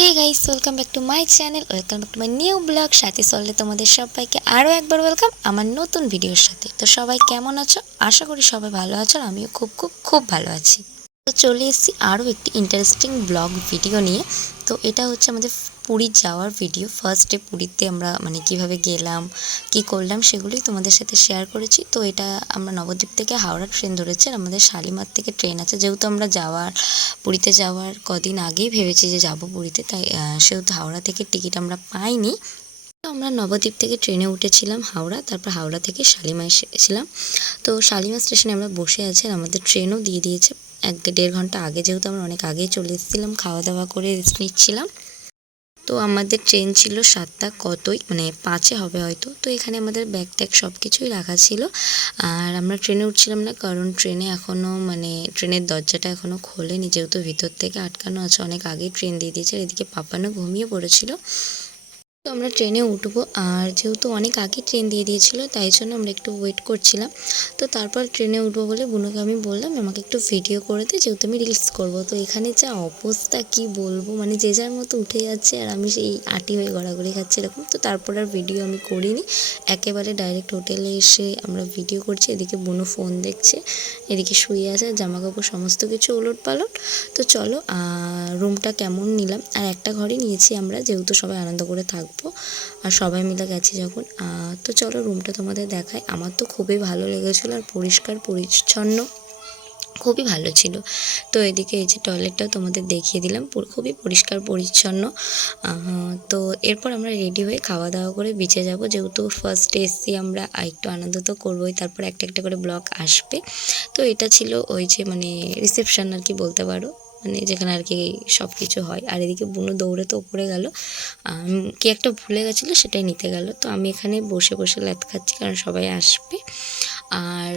Hey guys, welcome back to my channel, welcome back to my new blog. সাথে চললে তোমাদের সবাইকে আরও একবার ওয়েলকাম আমার নতুন ভিডিওর সাথে। তো সবাই কেমন আছো? আশা করি সবাই ভালো আছো, আর আমিও খুব খুব খুব ভালো আছি। তো চলে এসেছি আরও একটি ইন্টারেস্টিং ব্লগ ভিডিও নিয়ে। তো এটা হচ্ছে আমাদের পুরী যাওয়ার ভিডিও। ফার্স্টে পুরীতে আমরা কিভাবে গেলাম, কি করলাম, সেগুলোই তোমাদের সাথে শেয়ার করেছি। তো এটা আমরা নবদ্বীপ থেকে হাওড়া ট্রেন ধরেছি, আর আমাদের শালিমার থেকে ট্রেন আছে। যেহেতু আমরা পুরীতে যাওয়ার কদিন আগেই ভেবেছি যে যাব পুরীতে, তাই সেহেতু হাওড়া থেকে টিকিট আমরা পাইনি। তো আমরা নবদ্বীপ থেকে ট্রেনে উঠেছিলাম হাওড়া, তারপর হাওড়া থেকে শালিমা এসেছিলাম। তো শালিমা স্টেশনে আমরা বসে আছি, আর আমাদের ট্রেনও দিয়ে দিয়েছে 1-1.5 ঘন্টা আগে। যেহেতু আমরা অনেক আগেই চলে এসেছিলাম, খাওয়া দাওয়া করে রেস্ট নিচ্ছিলাম। তো আমাদের ট্রেন ছিল 7টা কতই 5-এ হবে হয়তো। তো এখানে আমাদের ব্যাগ ট্যাগ সব কিছুই রাখা ছিল। আর আমরা ট্রেনে উঠছিলাম না, কারণ ট্রেনে এখনও ট্রেনের দরজাটা এখনও খোলেনি, যেহেতু ভিতর থেকে আটকানো আছে। অনেক আগেই ট্রেন দিয়ে দিয়েছে। আর এদিকে পাপানও ঘুমিয়ে পড়েছিল। তো আমরা ট্রেনে উঠবো, আর যেহেতু অনেক আগে ট্রেন দিয়ে দিয়েছিল, তাই জন্য আমরা একটু ওয়েট করছিলাম। তো তারপর ট্রেনে উঠবো বলে বুনুকে আমি বললাম আমাকে একটু ভিডিও করে দে, যেহেতু আমি রিলস করবো। তো এখানে যা অবস্থা কি বলবো, যে যার মতো উঠে যাচ্ছে, আর আমি সেই আটি হয়ে গড়াগড়ি খাচ্ছি এরকম। তো তারপর আর ভিডিও আমি করিনি, একেবারে ডাইরেক্ট হোটেলে এসে আমরা ভিডিও করছি। এদিকে বুনু ফোন দেখছে, এদিকে শুয়ে আছে, জামা কাপড় সমস্ত কিছু ওলট পালট। তো চলো, রুমটা কেমন নিলাম, আর একটা ঘরই নিয়েছি আমরা, যেহেতু সবাই আনন্দ করে থাকবো আর সবাই মিলে গেছি যখন। তো চলো রুমটা তোমাদের দেখাই। আমার তো খুবই ভালো লেগেছিলো, আর পরিষ্কার পরিচ্ছন্ন খুবই ভালো ছিল। তো এদিকে এই যে টয়লেটটাও তোমাদের দেখিয়ে দিলাম, খুবই পরিষ্কার পরিচ্ছন্ন। তো এরপর আমরা রেডি হয়ে খাওয়া দাওয়া করে বিচে যাব। যেহেতু ফার্স্টে এসছি আমরা, একটু আনন্দ তো করবোই, তারপর একটা একটা করে ব্লগ আসবে। তো এটা ছিল ওই যে রিসেপশন আর কি বলতে পারো, যেখানে আর কি সব কিছু হয়। আর এদিকে বুনু দৌড়ে তো ওপরে গেল, কি একটা ভুলে গেছিলো, সেটাই নিতে গেল। তো আমি এখানে বসে বসে ল্যাদ খাচ্ছি, কারণ সবাই আসবে। আর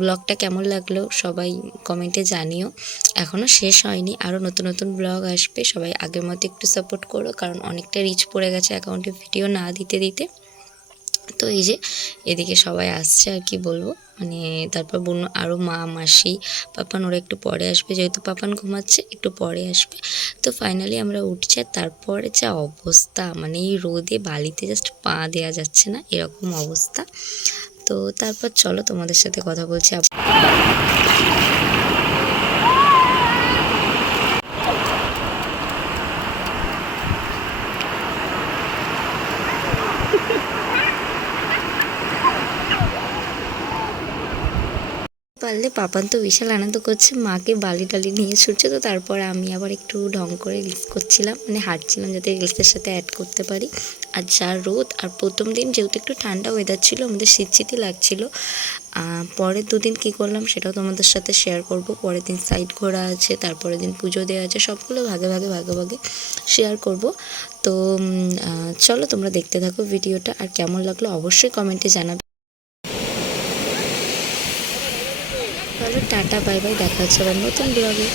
ব্লগটা কেমন লাগলো সবাই কমেন্টে জানিও। এখনও শেষ হয়নি, আরও নতুন নতুন ব্লগ আসবে। সবাই আগের মতো একটু সাপোর্ট করো, কারণ অনেকটা রিচ পড়ে গেছে অ্যাকাউন্টে ভিডিও না দিতে দিতে। তো এই যে এদিকে সবাই আসছে, আর কি বলবো, তারপর বোন আরও মা মাসি পাপান ওরা একটু পরে আসবে, যেহেতু পাপান ঘুমাচ্ছে, একটু পরে আসবে। তো ফাইনালি আমরা উঠছি, আর তারপরে যা অবস্থা, এই রোদে বালিতে জাস্ট পা দেওয়া যাচ্ছে না, এরকম অবস্থা। তো তারপর চলো তোমাদের সাথে কথা বলছি। পারলে পাপান তো বিশাল আনন্দ করছে, মাকে বালি টালি নিয়ে ছুটছে। তো তারপর আমি আবার একটু ঢং করে রিলস করছিলাম, হাঁটছিলাম যাতে রিলসের সাথে অ্যাড করতে পারি। আর যা রোদ, আর প্রথম দিন যেহেতু একটু ঠান্ডা ওয়েদার ছিল, আমাদের শীতশীতই লাগছিল। পরের দুদিন কী করলাম সেটাও তোমাদের সাথে শেয়ার করব। পরের দিন সাইড ঘোরা আছে, তারপরের দিন পুজো দেওয়া আছে, সবগুলো ভাগে ভাগে ভাগে ভাগে শেয়ার করব। তো চলো তোমরা দেখতে থাকো ভিডিওটা, আর কেমন লাগলো অবশ্যই কমেন্টে জানাবে। চলো টাটা বাই বাই, দেখা হচ্ছে আবার নতুন ব্লগে।